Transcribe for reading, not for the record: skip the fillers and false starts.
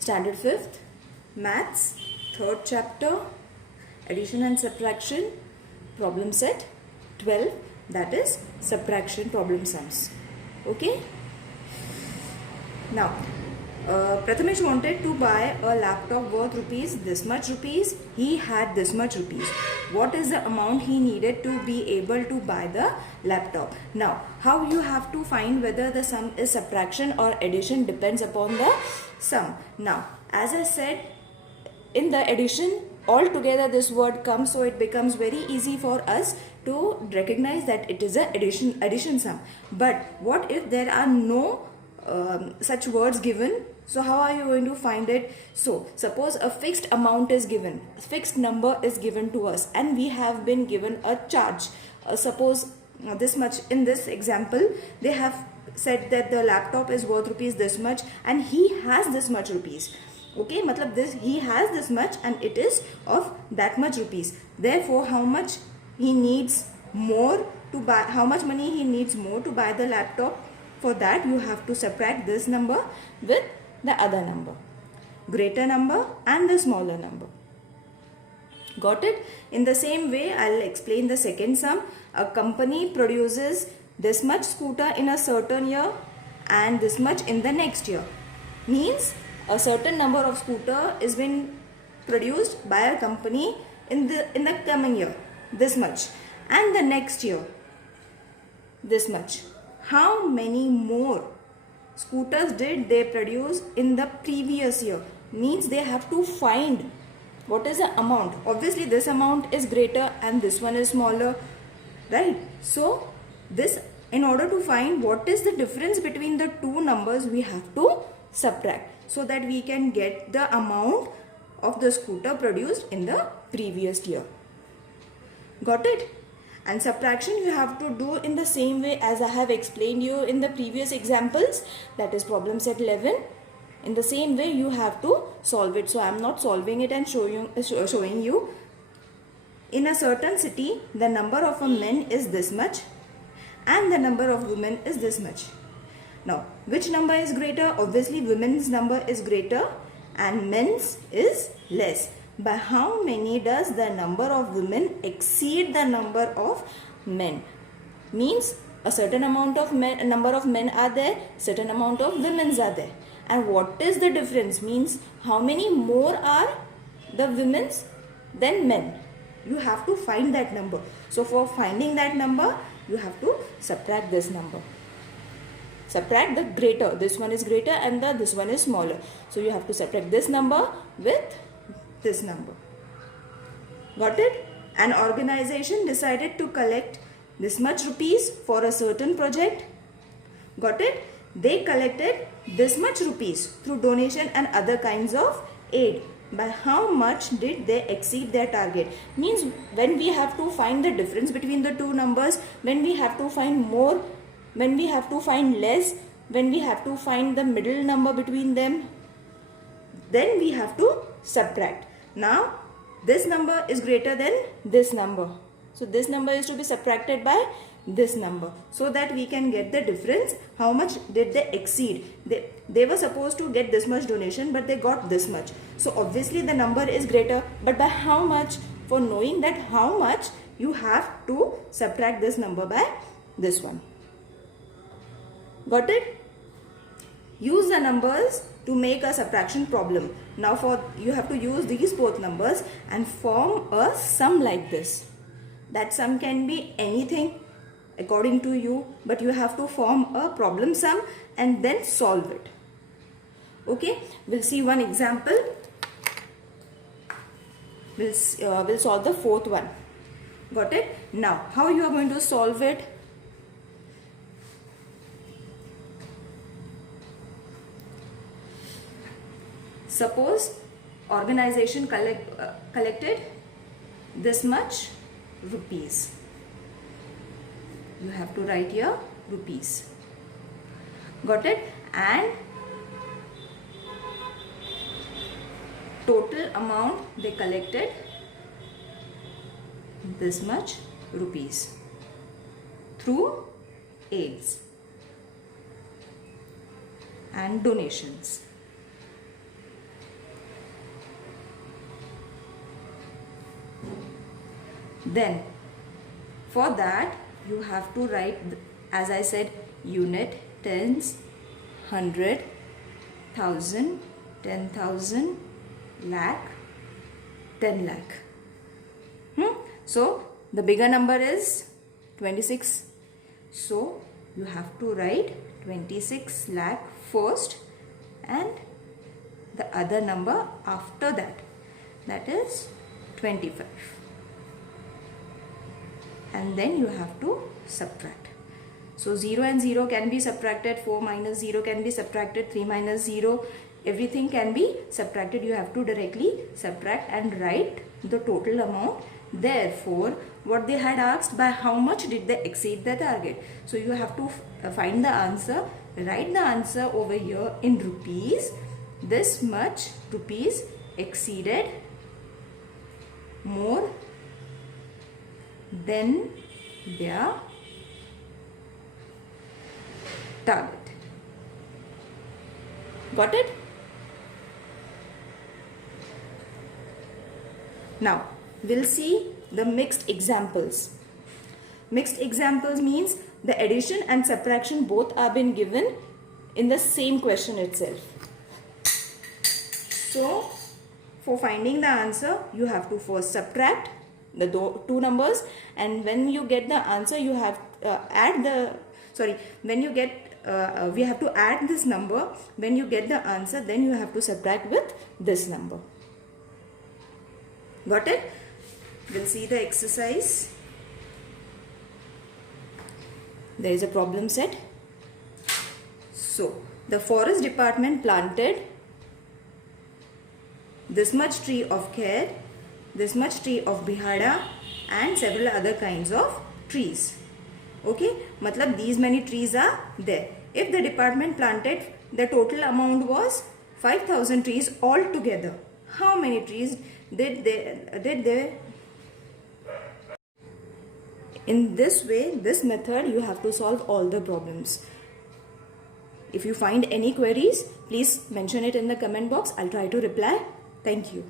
Standard 5th, Maths, 3rd chapter, Addition and Subtraction, problem set 12, that is subtraction problem sums. Okay. Now, Prathamesh wanted to buy a laptop worth this much rupees. He had this much rupees. What is the amount he needed to be able to buy the laptop? Now, how you have to find whether the sum is subtraction or addition depends upon the sum. Now, as I said, in the addition, altogether this word comes, so it becomes very easy for us to recognize that it is a addition sum. But what if there are no such words given? So how are you going to find it? So suppose a fixed amount is given, a fixed number is given to us, and we have been given a charge. Suppose this much. In this example, they have said that the laptop is worth rupees this much and he has this much rupees. Okay, matlab this, he has this much and it is of that much rupees. Therefore, how much he needs more to buy, how much money he needs more to buy the laptop? For that, you have to subtract this number with the other number, greater number and the smaller number. Got it? In the same way, I'll explain the second sum. A company produces this much scooter in a certain year and this much in the next year. Means a certain number of scooter is being produced by a company in the coming year, this much, and the next year, this much. How many more scooters did they produce in the previous year? Means they have to find what is the amount. Obviously this amount is greater and this one is smaller, right? So this, in order to find what is the difference between the two numbers, we have to subtract so that we can get the amount of the scooter produced in the previous year. Got it? And subtraction you have to do in the same way as I have explained you in the previous examples, that is problem set 11. In the same way you have to solve it. So I am not solving it and showing you. In a certain city, the number of men is this much and the number of women is this much. Now, which number is greater? Obviously women's number is greater and men's is less. By how many does the number of women exceed the number of men? Means a certain amount of men, number of men are there, certain amount of women's are there. And what is the difference? Means how many more are the women's than men? You have to find that number. So for finding that number, you have to subtract this number. Subtract the greater. This one is greater and this one is smaller. So you have to subtract this number with this number. Got it? An organization decided to collect this much rupees for a certain project. Got it? They collected this much rupees through donation and other kinds of aid. By how much did they exceed their target? Means when we have to find the difference between the two numbers, when we have to find more, when we have to find less, when we have to find the middle number between them, then we have to subtract. Now this number is greater than this number. So this number is to be subtracted by this number so that we can get the difference. How much did they exceed? They were supposed to get this much donation but they got this much. So obviously the number is greater, but by how much? For knowing that how much, you have to subtract this number by this one. Got it? Use the numbers to make a subtraction problem. Now you have to use these both numbers and form a sum like this. That sum can be anything according to you, but you have to form a problem sum and then solve it. Okay, we'll see one example. We'll solve the fourth one. Got it? Now, how you are going to solve it? Suppose organization collected this much rupees. You have to write here rupees. Got it? And total amount they collected this much rupees through aids and donations. Then for that you have to write, as I said, unit, tens, 100, 1000, 10,000, lakh, 10 lakh. So the bigger number is 26. So you have to write 26 lakh first and the other number after that, that is 25. And then you have to subtract. So 0 and 0 can be subtracted, 4 minus 0 can be subtracted, 3 minus 0, everything can be subtracted. You have to directly subtract and write the total amount. Therefore, what they had asked, by how much did they exceed the target? So you have to find the answer, write the answer over here in rupees. This much rupees exceeded more than their target. Got it? Now we'll see the mixed examples. Mixed examples means the addition and subtraction both are been given in the same question itself. So for finding the answer, you have to first subtract the two numbers, and when you get the answer you have we have to add this number. When you get the answer, then you have to subtract with this number. Got it? We'll see the exercise. There is a problem set. So the forest department planted this much tree of care, this much tree of bihada, and several other kinds of trees. Okay, matlab these many trees are there. If the department planted, the total amount was 5,000 trees altogether. How many trees did they? In this way, this method, you have to solve all the problems. If you find any queries, please mention it in the comment box. I'll try to reply. Thank you.